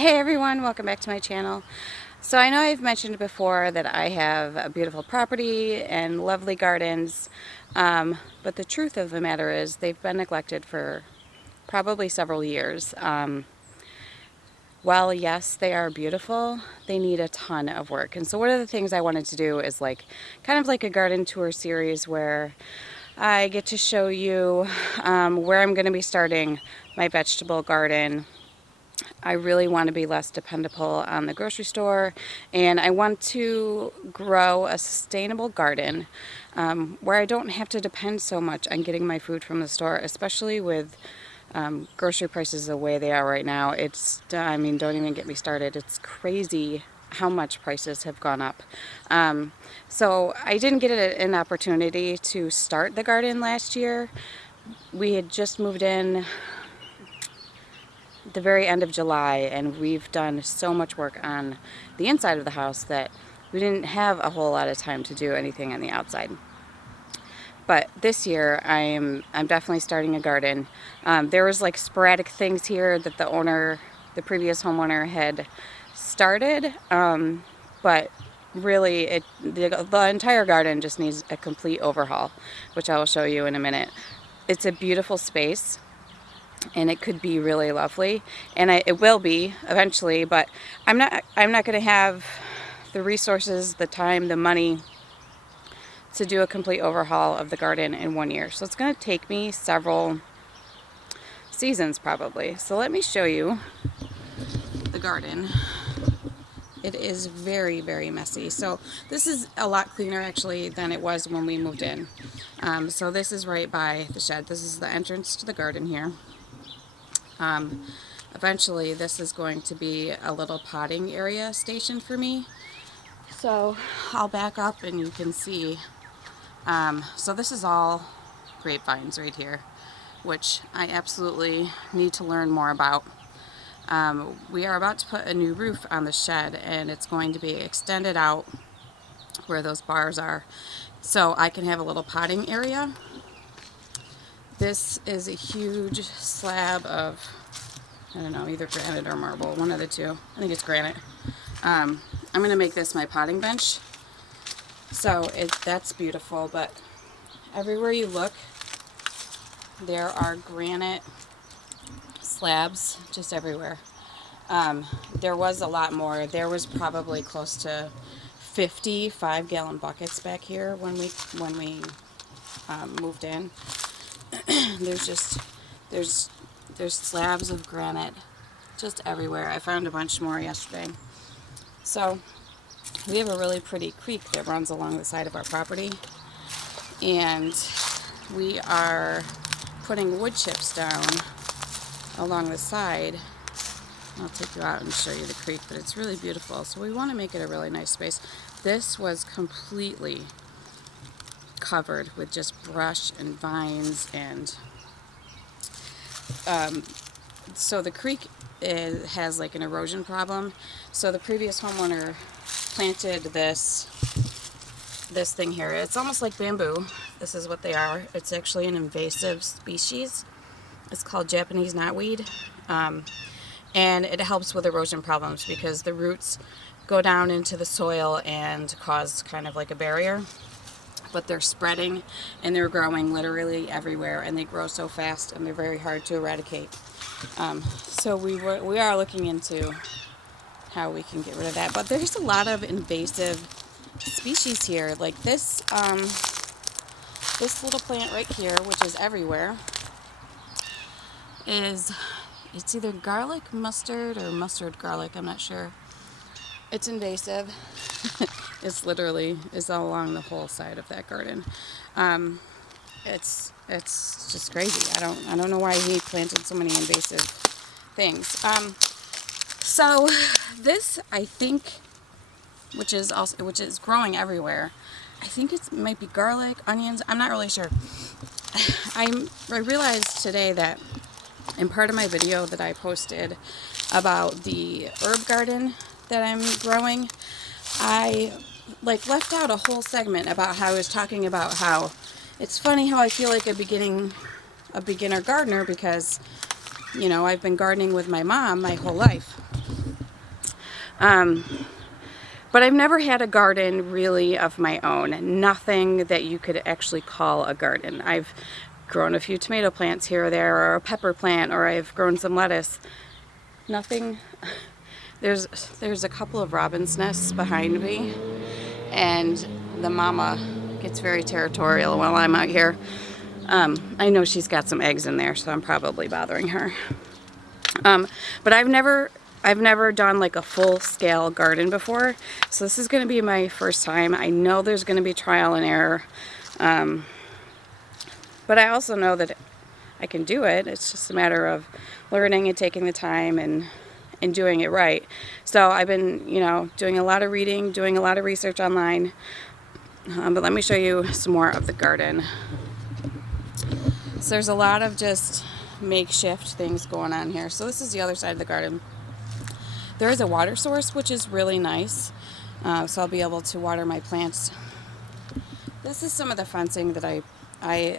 Hey everyone, welcome back to my channel. So I know I've mentioned before that I have a beautiful property and lovely gardens, but the truth of the matter is they've been neglected for probably several years. While yes, they are beautiful, they need a ton of work. And so one of the things I wanted to do is kind of like a garden tour series where I get to show you where I'm going to be starting my vegetable garden. I really want to be less dependable on the grocery store, and I want to grow a sustainable garden where I don't have to depend so much on getting my food from the store, especially with grocery prices the way they are right now. I mean, don't even get me started. It's crazy how much prices have gone up. So I didn't get an opportunity to start the garden last year. We had just moved in the very end of July, and we've done so much work on the inside of the house that we didn't have a whole lot of time to do anything on the outside. But this year I'm definitely starting a garden. There was like sporadic things here that the previous homeowner had started, but really the entire garden just needs a complete overhaul, which I will show you in a minute. It's a beautiful space, and it could be really lovely, and it will be eventually, but I'm not going to have the resources, the time, the money to do a complete overhaul of the garden in 1 year. So it's going to take me several seasons probably. So let me show you the garden. It is very, very messy. So this is a lot cleaner actually than it was when we moved in. So this is right by the shed. This is the entrance to the garden here. Eventually this is going to be a little potting area station for me. So I'll back up and you can see. So this is all grapevines right here, which I absolutely need to learn more about. We are about to put a new roof on the shed, and it's going to be extended out where those bars are, so I can have a little potting area. This is a huge slab of, I don't know, either granite or marble, one of the two. I think it's granite. I'm going to make this my potting bench. So that's beautiful, but everywhere you look, there are granite slabs just everywhere. There was a lot more. There was probably close to 50 5-gallon buckets back here when we moved in. there's slabs of granite just everywhere. I found a bunch more yesterday. So we have a really pretty creek that runs along the side of our property, and we are putting wood chips down along the side. I'll take you out and show you the creek, but it's really beautiful. So we want to make it a really nice space. This was completely covered with just brush and vines, and so the creek has like an erosion problem. So the previous homeowner planted this thing here. It's almost like bamboo. This is what they are. It's actually an invasive species. It's called Japanese knotweed, and it helps with erosion problems because the roots go down into the soil and cause kind of like a barrier, but they're spreading and they're growing literally everywhere, and they grow so fast and they're very hard to eradicate. So we are looking into how we can get rid of that, but there's a lot of invasive species here, like this little plant right here, which is everywhere, it's either garlic mustard or mustard garlic, I'm not sure. It's invasive. It's all along the whole side of that garden. It's just crazy. I don't know why he planted so many invasive things. So this, I think, which is growing everywhere, I think it might be garlic, onions, I'm not really sure. I realized today that in part of my video that I posted about the herb garden that I'm growing, I left out a whole segment about how I was talking about how it's funny how I feel like a beginner gardener because, you know, I've been gardening with my mom my whole life. But I've never had a garden really of my own. Nothing that you could actually call a garden. I've grown a few tomato plants here or there, or a pepper plant, or I've grown some lettuce. Nothing. There's a couple of robin's nests behind me, and the mama gets very territorial while I'm out here. I know she's got some eggs in there, so I'm probably bothering her. But I've never done like a full-scale garden before, so this is going to be my first time. I know there's going to be trial and error, but I also know that I can do it. It's just a matter of learning and taking the time and doing it right. So I've been, doing a lot of reading, doing a lot of research online, but let me show you some more of the garden. So there's a lot of just makeshift things going on here. So this is the other side of the garden. There is a water source, which is really nice, so I'll be able to water my plants. This is some of the fencing that I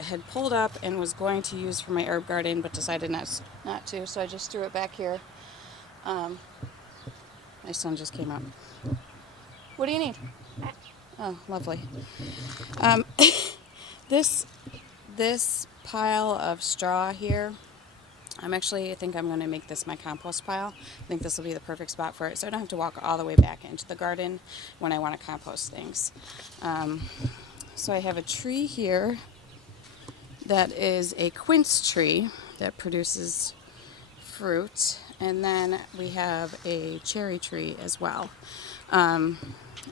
had pulled up and was going to use for my herb garden, but decided not to, so I just threw it back here. My son just came up. What do you need? Oh, lovely. This pile of straw here, I think I'm going to make this my compost pile. I think this will be the perfect spot for it, so I don't have to walk all the way back into the garden when I want to compost things. So I have a tree here that is a quince tree that produces fruit, and then we have a cherry tree as well.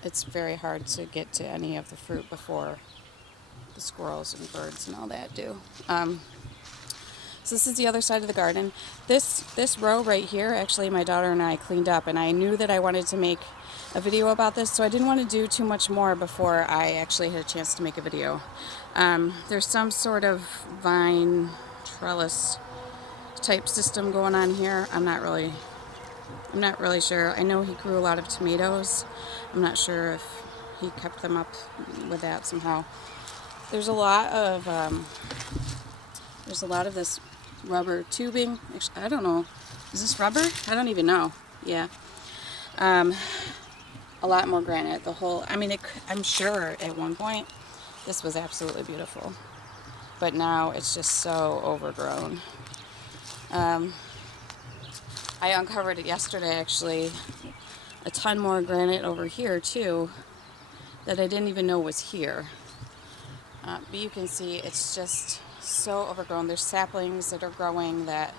It's very hard to get to any of the fruit before the squirrels and birds and all that do. So this is the other side of the garden. This row right here, actually my daughter and I cleaned up, and I knew that I wanted to make a video about this, so I didn't want to do too much more before I actually had a chance to make a video. There's some sort of vine trellis type system going on here. I'm not really sure. I know he grew a lot of tomatoes. I'm not sure if he kept them up with that somehow. There's a lot of this rubber tubing. Actually, I don't know. Is this rubber? I don't even know. Yeah. A lot more granite. I'm sure at one point this was absolutely beautiful, but now it's just so overgrown. I uncovered it yesterday, actually, a ton more granite over here too that I didn't even know was here. But you can see it's just so overgrown. There's saplings that are growing that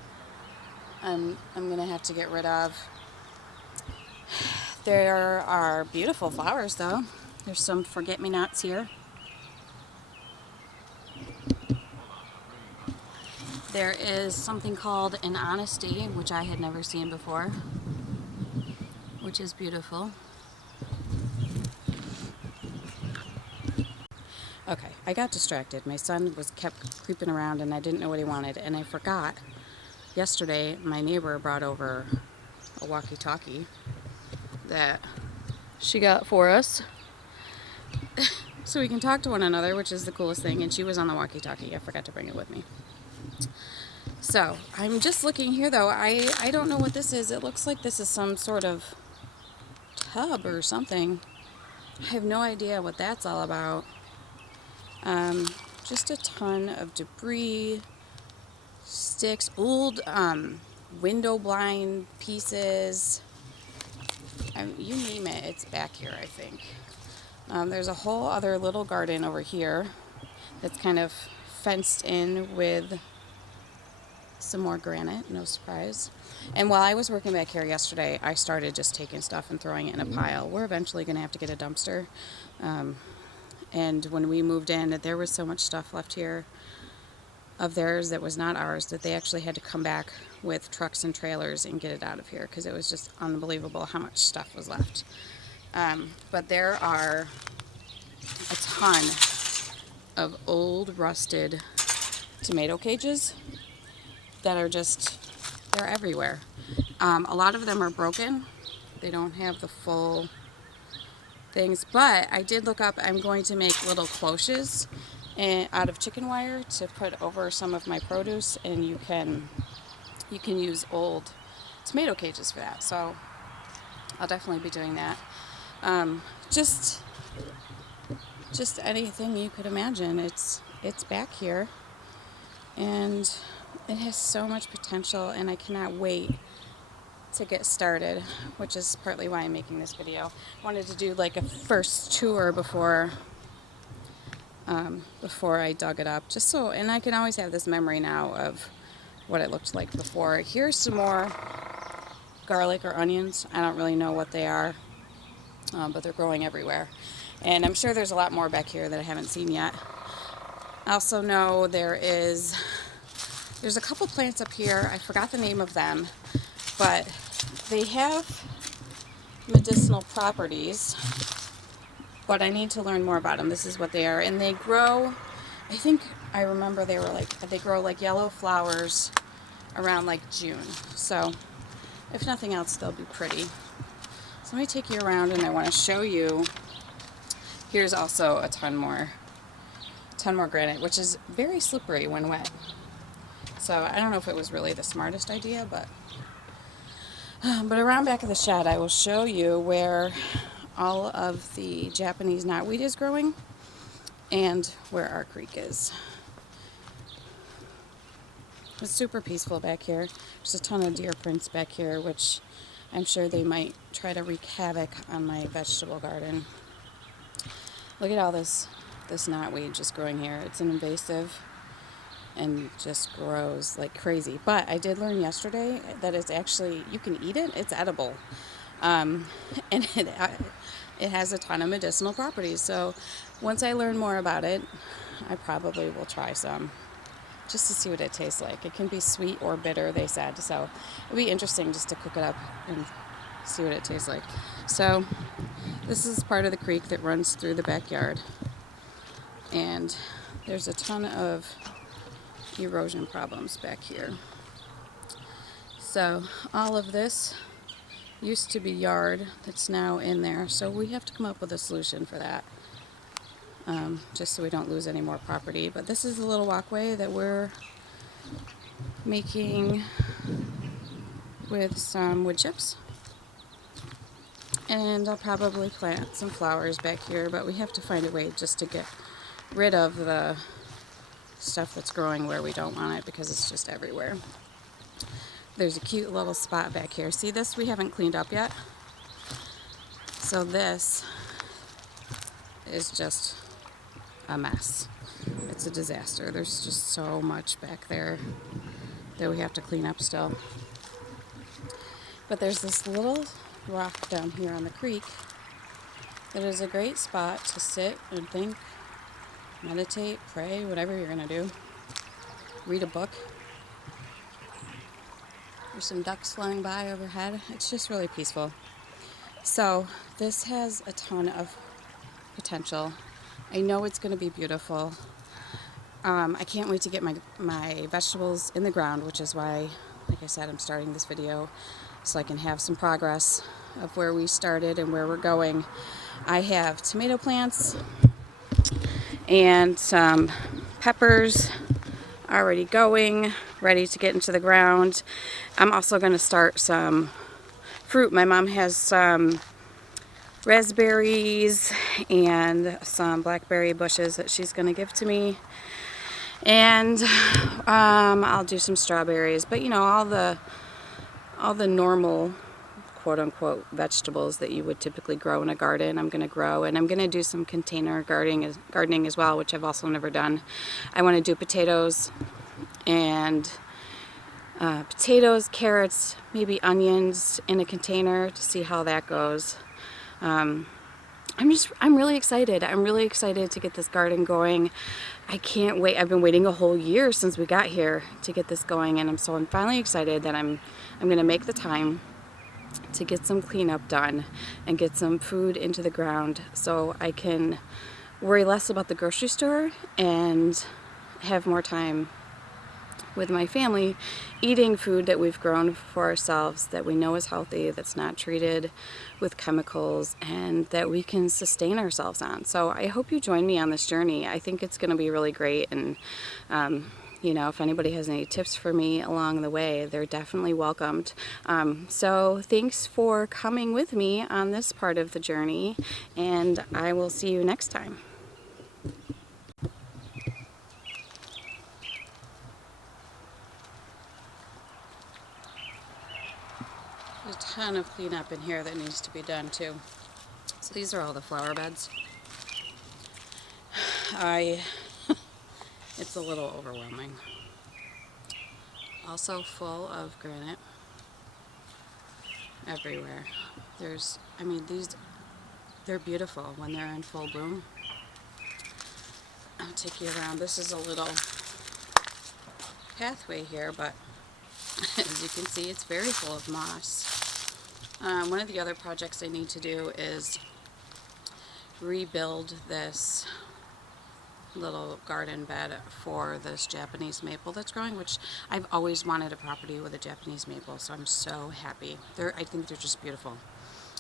I'm gonna have to get rid of. There are beautiful flowers though. There's some forget-me-nots here. There is something called an honesty, which I had never seen before, which is beautiful. Okay, I got distracted. My son kept creeping around and I didn't know what he wanted, and I forgot. Yesterday, my neighbor brought over a walkie-talkie that she got for us so we can talk to one another, which is the coolest thing, and she was on the walkie-talkie. I forgot to bring it with me. So, I'm just looking here though. I don't know what this is. It looks like this is some sort of tub or something. I have no idea what that's all about. Just a ton of debris, sticks, old window blind pieces. You name it, it's back here, I think. There's a whole other little garden over here that's kind of fenced in with some more granite, no surprise. And while I was working back here yesterday, I started just taking stuff and throwing it in a pile. We're eventually going to have to get a dumpster. And when we moved in, there was so much stuff left here of theirs that was not ours that they actually had to come back with trucks and trailers and get it out of here because it was just unbelievable how much stuff was left. But there are a ton of old rusted tomato cages that are they're everywhere. A lot of them are broken. They don't have the full things, but I did look up, I'm going to make little cloches out of chicken wire to put over some of my produce, and you can use old tomato cages for that. So I'll definitely be doing that. Just anything you could imagine. It's back here, and it has so much potential, and I cannot wait to get started, which is partly why I'm making this video. I wanted to do like a first tour before I dug it up, just so, and I can always have this memory now of what it looked like before. Here's some more garlic or onions. I don't really know what they are, but they're growing everywhere. And I'm sure there's a lot more back here that I haven't seen yet. I also know there's a couple plants up here. I forgot the name of them, but they have medicinal properties, but I need to learn more about them. This is what they are. And they grow, I think I remember they grow like yellow flowers around like June. So if nothing else, they'll be pretty. So let me take you around, and I want to show you. Here's also a ton more granite, which is very slippery when wet. So I don't know if it was really the smartest idea, but around back of the shed, I will show you where all of the Japanese knotweed is growing and where our creek is. It's super peaceful back here. There's a ton of deer prints back here, which I'm sure they might try to wreak havoc on my vegetable garden. Look at all this knotweed just growing here. It's an invasive and just grows like crazy. But I did learn yesterday that it's actually, you can eat it. It's edible. And it has a ton of medicinal properties. So once I learn more about it, I probably will try some, just to see what it tastes like. It can be sweet or bitter, they said. So it'll be interesting just to cook it up and see what it tastes like. So this is part of the creek that runs through the backyard. And there's a ton of erosion problems back here. So all of this used to be yard that's now in there. So we have to come up with a solution for that. Just so we don't lose any more property. But this is a little walkway that we're making with some wood chips. And I'll probably plant some flowers back here, but we have to find a way just to get rid of the stuff that's growing where we don't want it, because it's just everywhere. There's a cute little spot back here. See this? We haven't cleaned up yet. So this is just a mess. It's a disaster. There's just so much back there that we have to clean up still. But there's this little rock down here on the creek that is a great spot to sit and think, meditate, pray, whatever you're going to do. Read a book. There's some ducks flying by overhead. It's just really peaceful. So this has a ton of potential. I know it's going to be beautiful. I can't wait to get my vegetables in the ground, which is why, like I said, I'm starting this video so I can have some progress of where we started and where we're going. I have tomato plants and some peppers already going, ready to get into the ground. I'm also going to start some fruit. My mom has some raspberries and some blackberry bushes that she's going to give to me. And I'll do some strawberries. But you know, all the normal quote-unquote vegetables that you would typically grow in a garden, I'm going to grow. And I'm going to do some container gardening as well, which I've also never done. I want to do potatoes and carrots, maybe onions in a container to see how that goes. I'm really excited. I'm really excited to get this garden going. I can't wait. I've been waiting a whole year since we got here to get this going, and I'm finally excited that I'm going to make the time to get some cleanup done and get some food into the ground so I can worry less about the grocery store and have more time with my family eating food that we've grown for ourselves, that we know is healthy, that's not treated with chemicals, and that we can sustain ourselves on. So I hope you join me on this journey. I think it's going to be really great, and you know, if anybody has any tips for me along the way, they're definitely welcomed. So thanks for coming with me on this part of the journey, and I will see you next time. There's a ton of cleanup in here that needs to be done too. So these are all the flower beds. It's a little overwhelming. Also full of granite everywhere. They're beautiful when they're in full bloom. I'll take you around. This is a little pathway here, but as you can see, it's very full of moss. One of the other projects I need to do is rebuild this little garden bed for this Japanese maple that's growing, which I've always wanted a property with a Japanese maple, so I'm so happy. I think they're just beautiful.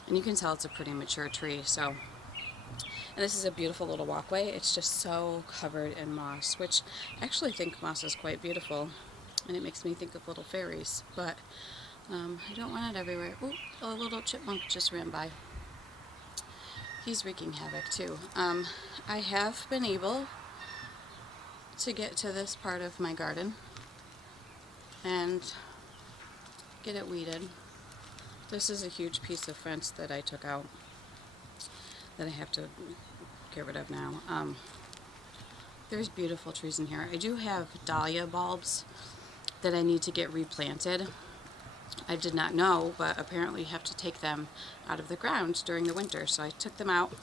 And you can tell it's a pretty mature tree, so. And this is a beautiful little walkway. It's just so covered in moss, which I actually think moss is quite beautiful, and it makes me think of little fairies, but I don't want it everywhere. Ooh, a little chipmunk just ran by. He's wreaking havoc too. I have been able to get to this part of my garden and get it weeded. This is a huge piece of fence that I took out that I have to get rid of now. There's beautiful trees in here. I do have dahlia bulbs that I need to get replanted. I did not know, but apparently you have to take them out of the ground during the winter. So I took them out,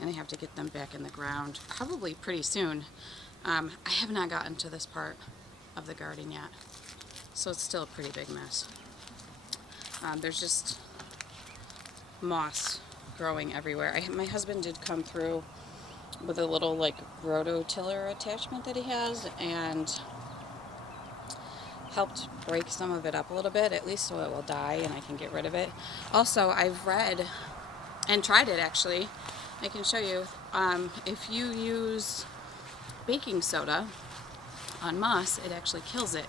and I have to get them back in the ground probably pretty soon. I have not gotten to this part of the garden yet, so it's still a pretty big mess. There's just moss growing everywhere. My husband did come through with a little like rototiller attachment that he has and helped break some of it up a little bit, at least so it will die and I can get rid of it. Also, I've read and tried it actually. I can show you. If you use baking soda on moss, it actually kills it,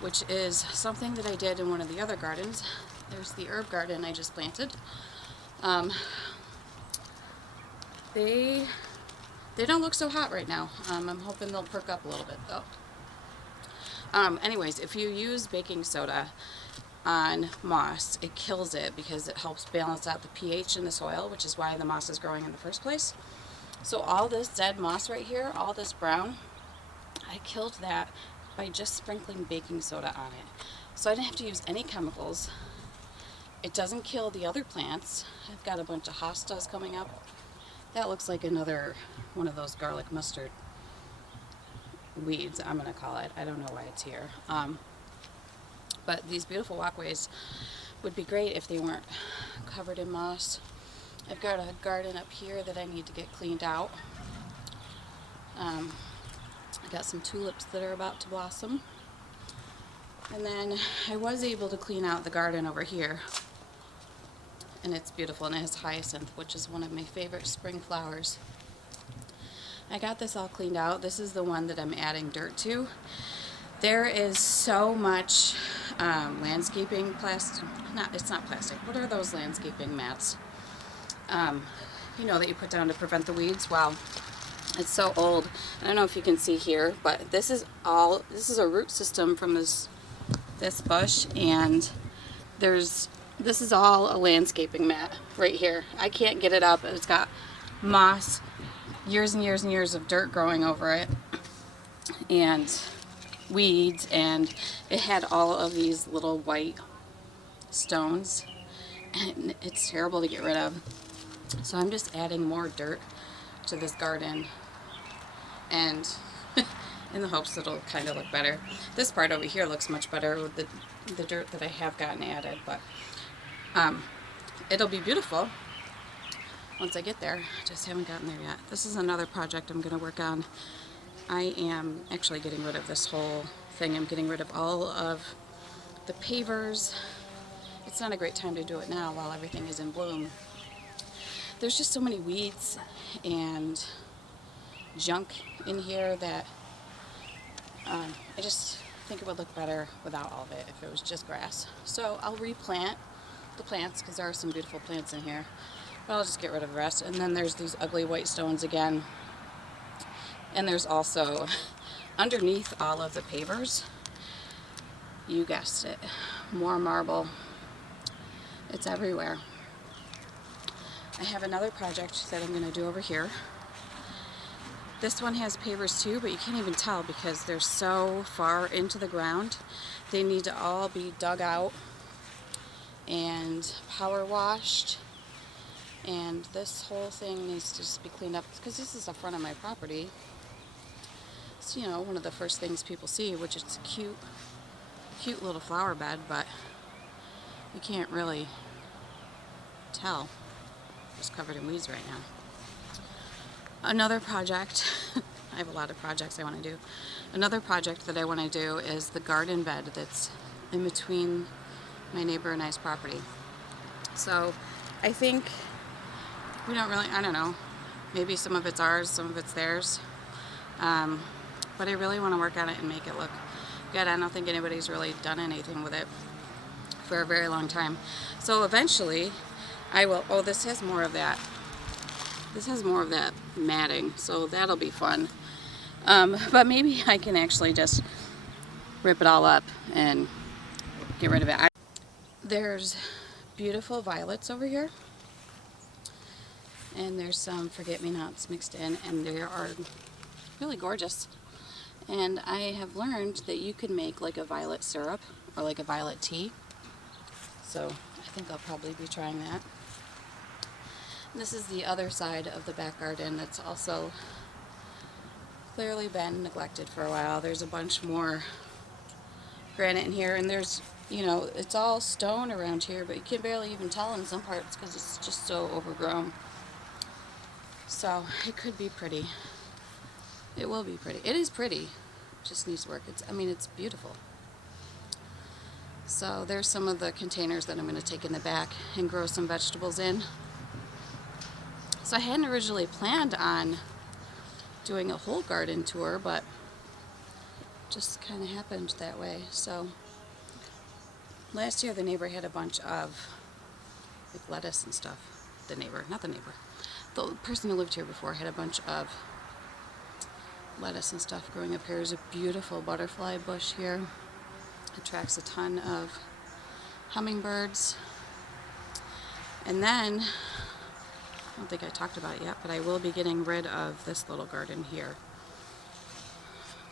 which is something that I did in one of the other gardens. There's the herb garden I just planted. They don't look so hot right now. I'm hoping they'll perk up a little bit though. Anyways, if you use baking soda on moss, it kills it because it helps balance out the pH in the soil, which is why the moss is growing in the first place. So all this dead moss right here, all this brown, I killed that by just sprinkling baking soda on it. So I didn't have to use any chemicals. It doesn't kill the other plants. I've got a bunch of hostas coming up. That looks like another one of those garlic mustard weeds, I'm going to call it. I don't know why it's here. But these beautiful walkways would be great if they weren't covered in moss. I've got a garden up here that I need to get cleaned out. I got some tulips that are about to blossom. And then I was able to clean out the garden over here. And it's beautiful, and it has hyacinth, which is one of my favorite spring flowers. I got this all cleaned out. This is the one that I'm adding dirt to. There is so much landscaping plastic. It's not plastic. What are those landscaping mats? You know, that you put down to prevent the weeds. Wow, it's so old. I don't know if you can see here, but this is a root system from this bush, and this is all a landscaping mat right here. I can't get it up. It's got moss, years and years and years of dirt growing over it, and weeds, and it had all of these little white stones, and it's terrible to get rid of. So I'm just adding more dirt to this garden, and in the hopes that it'll kind of look better. This part over here looks much better with the dirt that I have gotten added, but it'll be beautiful once I get there. I just haven't gotten there yet. This is another project I'm going to work on. I am actually getting rid of this whole thing. I'm getting rid of all of the pavers. It's not a great time to do it now while everything is in bloom. There's just so many weeds and junk in here that I just think it would look better without all of it if it was just grass. So I'll replant the plants because there are some beautiful plants in here. But I'll just get rid of the rest. And then there's these ugly white stones again. And there's also, underneath all of the pavers, you guessed it, more marble. It's everywhere. I have another project that I'm going to do over here. This one has pavers too, but you can't even tell because they're so far into the ground. They need to all be dug out and power washed. And this whole thing needs to just be cleaned up because this is the front of my property. It's, you know, one of the first things people see, which is a cute little flower bed, but you can't really tell. It's covered in weeds right now. Another project, I have a lot of projects I want to do. Another project that I want to do is the garden bed that's in between my neighbor and I's property. So I think we don't really, I don't know, maybe some of it's ours, some of it's theirs. But I really want to work on it and make it look good. I don't think anybody's really done anything with it for a very long time. So eventually I will, oh, this has more of that. This has more of that matting, so that'll be fun. But maybe I can actually just rip it all up and get rid of it. There's beautiful violets over here. And there's some forget-me-nots mixed in, and they are really gorgeous. And I have learned that you can make like a violet syrup or like a violet tea. So I think I'll probably be trying that. This is the other side of the back garden that's also clearly been neglected for a while. There's a bunch more granite in here, and there's, you know, it's all stone around here, but you can barely even tell in some parts because it's just so overgrown. So it could be pretty. It will be pretty. It is pretty. Just needs work. I mean, it's beautiful. So there's some of the containers that I'm going to take in the back and grow some vegetables in. So I hadn't originally planned on doing a whole garden tour, but just kind of happened that way. So last year the neighbor had a bunch of like lettuce and stuff. The neighbor, not the neighbor. The person who lived here before had a bunch of lettuce and stuff growing up here. There's a beautiful butterfly bush here. Attracts a ton of hummingbirds. And then, I don't think I talked about it yet, but I will be getting rid of this little garden here.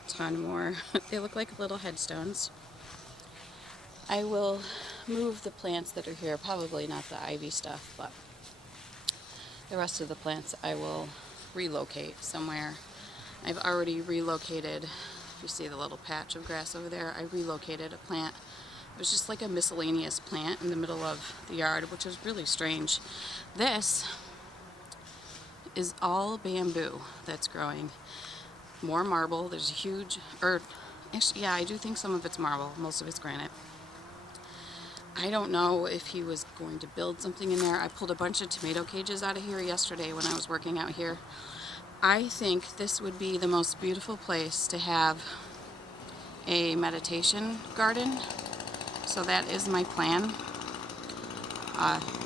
A ton more. They look like little headstones. I will move the plants that are here, probably not the ivy stuff, but the rest of the plants I will relocate somewhere. I've already relocated, if you see the little patch of grass over there, I relocated a plant. It was just like a miscellaneous plant in the middle of the yard, which is really strange. This is all bamboo that's growing. More marble. There's a huge, actually, yeah, I do think some of it's marble, most of it's granite. I don't know if he was going to build something in there. I pulled a bunch of tomato cages out of here yesterday when I was working out here. I think this would be the most beautiful place to have a meditation garden. So that is my plan.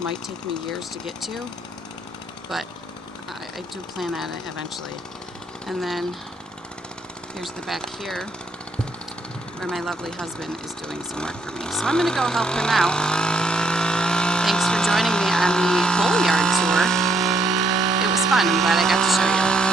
Might take me years to get to, but I do plan on it eventually. And then here's the back here where my lovely husband is doing some work for me. So I'm going to go help him out. Thanks for joining me on the whole yard tour. It was fun. I'm glad I got to show you.